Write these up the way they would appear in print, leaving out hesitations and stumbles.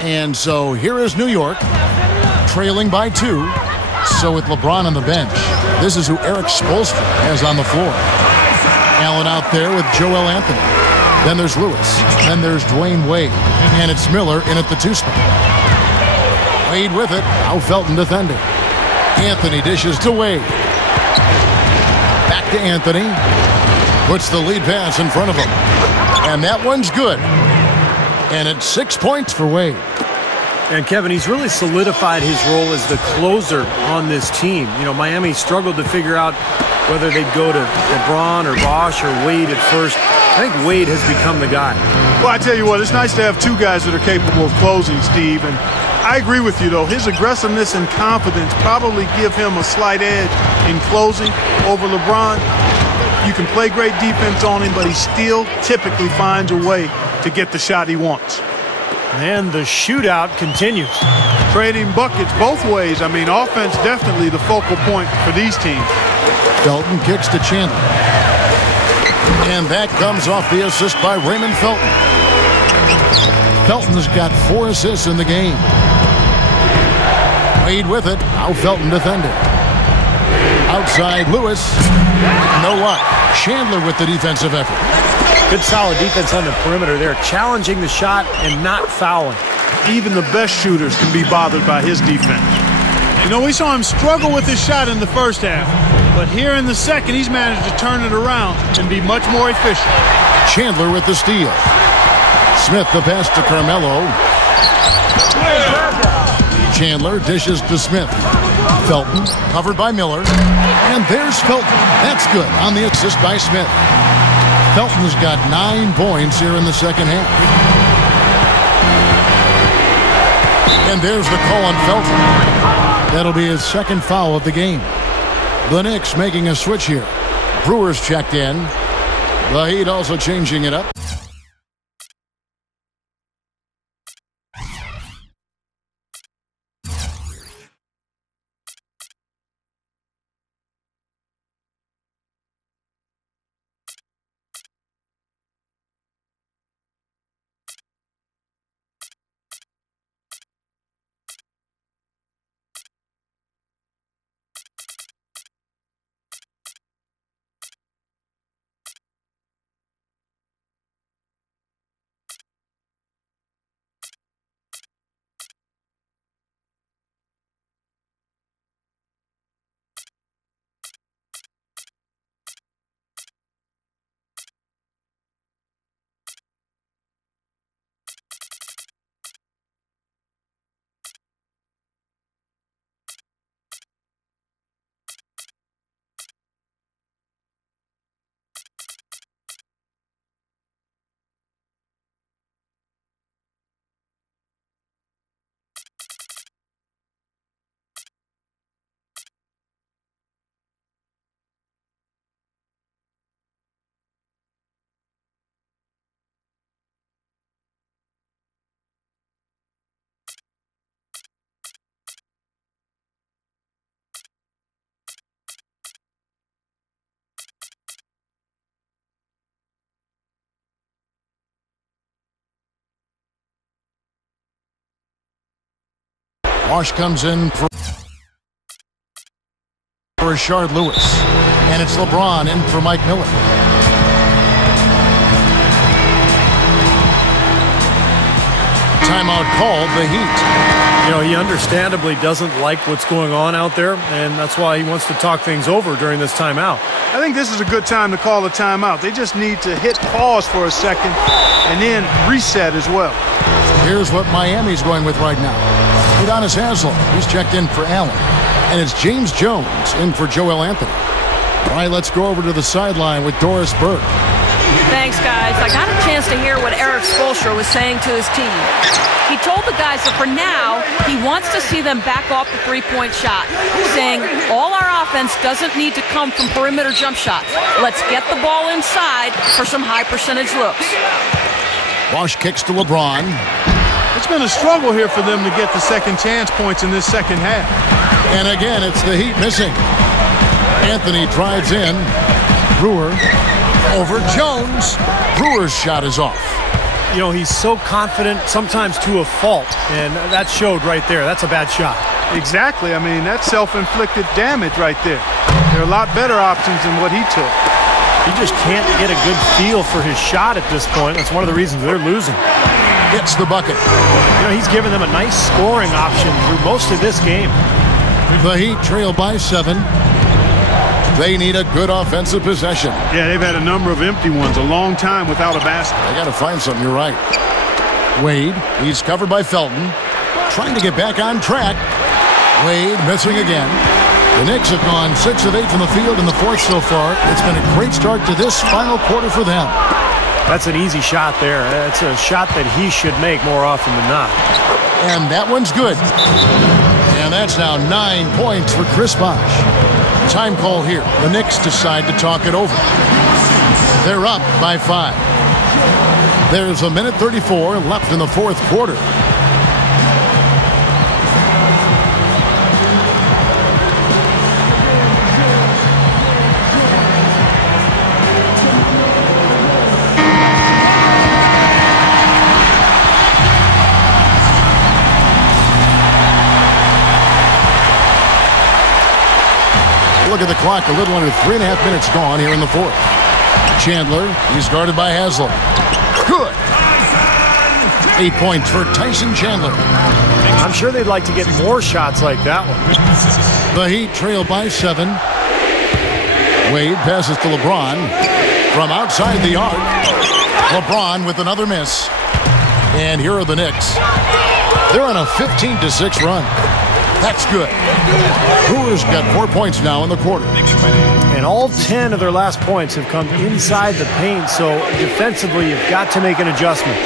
And so here is New York, trailing by 2. So with LeBron on the bench, this is who Eric Spoelstra has on the floor. Allen out there with Joel Anthony. Then there's Lewis. Then there's Dwayne Wade. And it's Miller in at the 2 spot. Wade with it. Now Felton defending. Anthony dishes to Wade. Back to Anthony. Puts the lead pass in front of him. And that one's good. And it's 6 points for Wade. And Kevin, he's really solidified his role as the closer on this team. You know, Miami struggled to figure out whether they'd go to LeBron or Bosh or Wade at first. I think Wade has become the guy. Well, I tell you what, it's nice to have 2 guys that are capable of closing, Steve. And I agree with you, though. His aggressiveness and confidence probably give him a slight edge in closing over LeBron. You can play great defense on him, but he still typically finds a way to get the shot he wants. And the shootout continues. Trading buckets both ways. I mean, offense definitely the focal point for these teams. Felton kicks to Chandler. And that comes off the assist by Raymond Felton. Felton's got 4 assists in the game. Wade with it. Now Felton defending. Outside Lewis. No luck. Chandler with the defensive effort. Good solid defense on the perimeter there, challenging the shot and not fouling. Even the best shooters can be bothered by his defense. You know, we saw him struggle with his shot in the first half, but here in the second, he's managed to turn it around and be much more efficient. Chandler with the steal. Smith the pass to Carmelo. Chandler dishes to Smith. Felton covered by Miller. And there's Felton. That's good on the assist by Smith. Felton's got 9 points here in the second half. And there's the call on Felton. That'll be his 2nd foul of the game. The Knicks making a switch here. Brewers checked in. The Heat also changing it up. Bosh comes in for Rashard Lewis. And it's LeBron in for Mike Miller. Timeout called, the Heat. You know, he understandably doesn't like what's going on out there, and that's why he wants to talk things over during this timeout. I think this is a good time to call a timeout. They just need to hit pause for a second and then reset as well. Here's what Miami's going with right now. Udonis Haslem, he's checked in for Allen. And it's James Jones in for Joel Anthony. All right, let's go over to the sideline with Doris Burke. Thanks, guys. I got a chance to hear what Eric Spoelstra was saying to his team. He told the guys that for now, he wants to see them back off the three-point shot, saying all our offense doesn't need to come from perimeter jump shots. Let's get the ball inside for some high percentage looks. Bosh kicks to LeBron. It's been a struggle here for them to get the second chance points in this second half. And again, it's the Heat missing. Anthony drives in. Brewer over Jones. Brewer's shot is off. You know, he's so confident, sometimes to a fault, and that showed right there. That's a bad shot. Exactly. I mean, that's self-inflicted damage right there. There are a lot better options than what he took. He just can't get a good feel for his shot at this point. That's one of the reasons they're losing. Gets the bucket. You know, he's given them a nice scoring option through most of this game. The Heat trail by 7. They need a good offensive possession. Yeah, they've had a number of empty ones, a long time without a basket. They got to find something, you're right. Wade, he's covered by Felton. Trying to get back on track. Wade missing again. The Knicks have gone 6 of 8 from the field in the fourth so far. It's been a great start to this final quarter for them. That's an easy shot there. That's a shot that he should make more often than not. And that one's good. And that's now 9 points for Chris Bosh. Time call here. The Knicks decide to talk it over. They're up by 5. There's a minute 34 left in the fourth quarter. Look at the clock, a little under 3.5 minutes gone here in the fourth. Chandler, he's guarded by Haslam. Good. 8 points for Tyson Chandler. I'm sure they'd like to get more shots like that one. The Heat trail by 7. Wade passes to LeBron from outside the arc. LeBron with another miss. And here are the Knicks. They're on a 15-6 run. That's good. Brewer's got 4 points now in the quarter. And all 10 of their last points have come inside the paint, so defensively you've got to make an adjustment.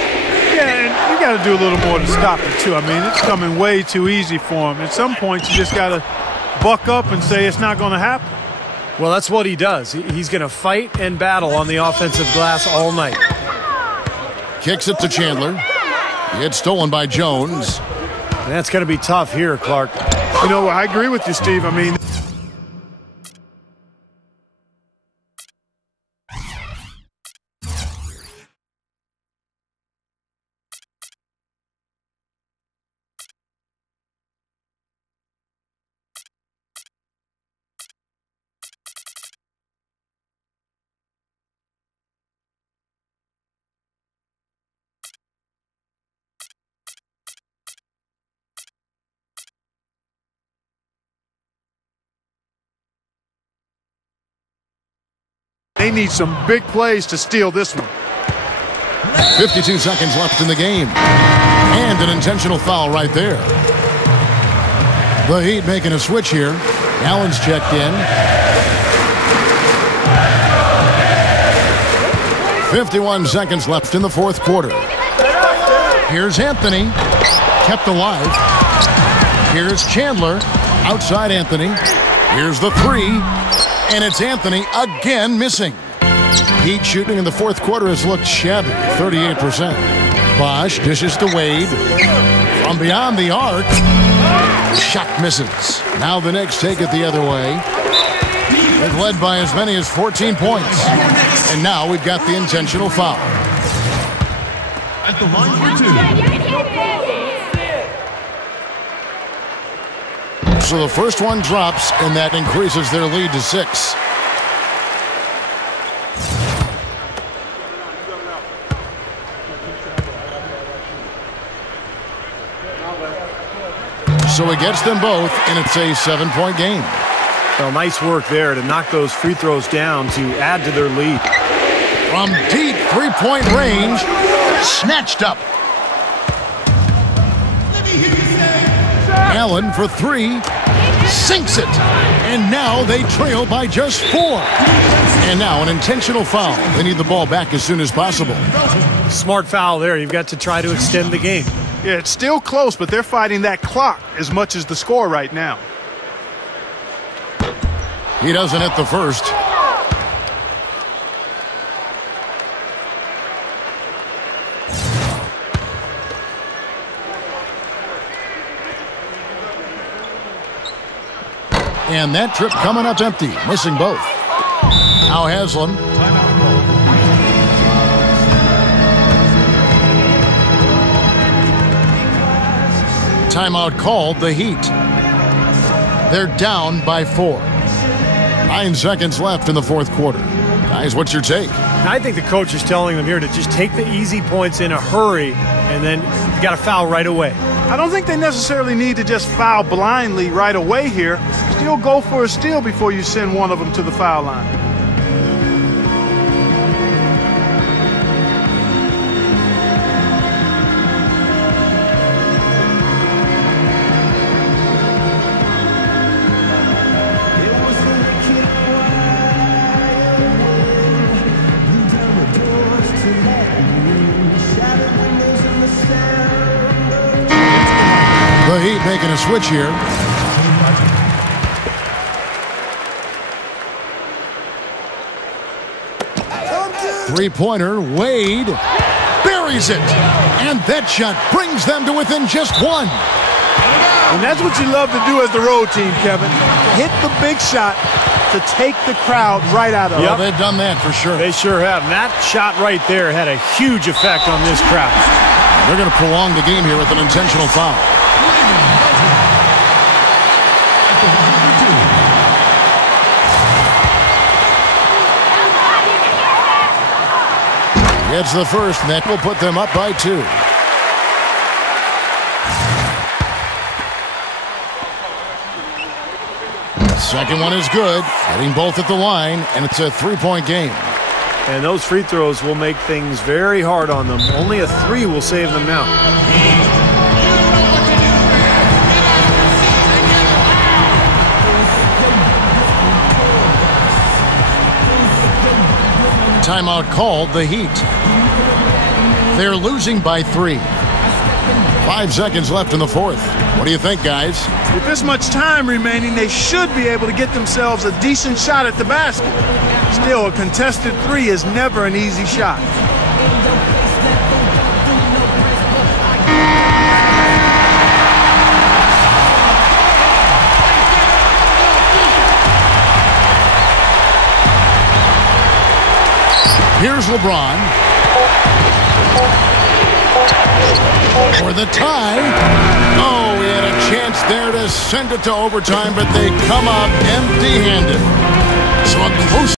Yeah, and you got to do a little more to stop it, too. I mean, it's coming way too easy for him. At some point, you just got to buck up and say it's not going to happen. Well, that's what he does. He's going to fight and battle on the offensive glass all night. Kicks it to Chandler. It's stolen by Jones. That's going to be tough here, Clark. You know, I agree with you, Steve. I mean, they need some big plays to steal this one. 52 seconds left in the game. And an intentional foul right there. The Heat making a switch here. Allen's checked in. 51 seconds left in the fourth quarter. Here's Anthony. Kept alive. Here's Chandler. Outside Anthony. Here's the 3. And it's Anthony again missing. Heat shooting in the fourth quarter has looked shabby, 38%. Bosh dishes to Wade. From beyond the arc. Shot misses. Now the Knicks take it the other way. They've led by as many as 14 points. And now we've got the intentional foul. At the line for 2. So the first one drops, and that increases their lead to 6. So it gets them both, and it's a 7-point game. Well, nice work there to knock those free throws down to add to their lead. From deep three-point range, snatched up. Allen for 3, sinks it. And now they trail by just 4. And now an intentional foul. They need the ball back as soon as possible. Smart foul there. You've got to try to extend the game. Yeah, it's still close, but they're fighting that clock as much as the score right now. He doesn't hit the first. And that trip coming up empty, missing both. Now Haslam. Timeout called, the Heat. They're down by 4. 9 seconds left in the fourth quarter. Guys, what's your take? I think the coach is telling them here to just take the easy points in a hurry, and then you got to foul right away. I don't think they necessarily need to just foul blindly right away here. Still go for a steal before you send one of them to the foul line. The Heat making a switch here. Three-pointer, Wade buries it. And that shot brings them to within just 1. And that's what you love to do as the road team, Kevin. Hit the big shot to take the crowd right out of it. Well, they've done that for sure. They sure have. And that shot right there had a huge effect on this crowd. They're going to prolong the game here with an intentional foul. It's the first, and that will put them up by 2. Second one is good, hitting both at the line, and it's a 3-point game. And those free throws will make things very hard on them. Only a 3 will save them now. Timeout called, the Heat. They're losing by 3. 5 seconds left in the fourth. What do you think, guys? With this much time remaining, they should be able to get themselves a decent shot at the basket. Still, a contested 3 is never an easy shot. Here's LeBron for the tie. Oh, he had a chance there to send it to overtime, but they come up empty-handed. So a close